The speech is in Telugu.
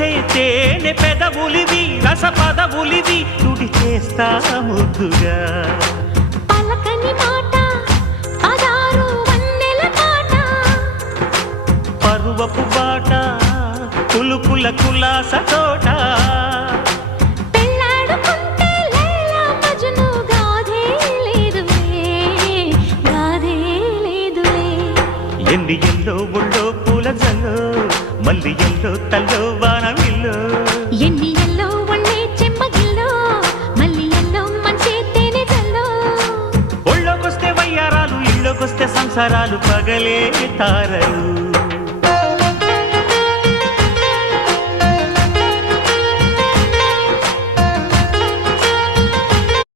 మెరిసే తేనె పెదవులివి రస పదవులివి తుడి చేస్తా ముద్దుగా పలకని మాట పదారు వన్నెల మాట పరువపు బాట కులుకుల కులాస తోట పెళ్ళాడుకుంటే లైలా మజ్ను గాథే లేదులే గాథే లేదులే ఎన్ని ఎల్లో ఒళ్ళో పూల జల్లో మల్లి ఎల్లో తల్లో వానవిల్లో ఎన్ని ఎల్లో వన్నే చెమ్మగిల్లో మల్లి ఎల్లో మంచి తేనె జల్లో ఒళ్ళోకొస్తే వయ్యారాలు ఇళ్ళోకొస్తే సంసారాలు పగలే తారలు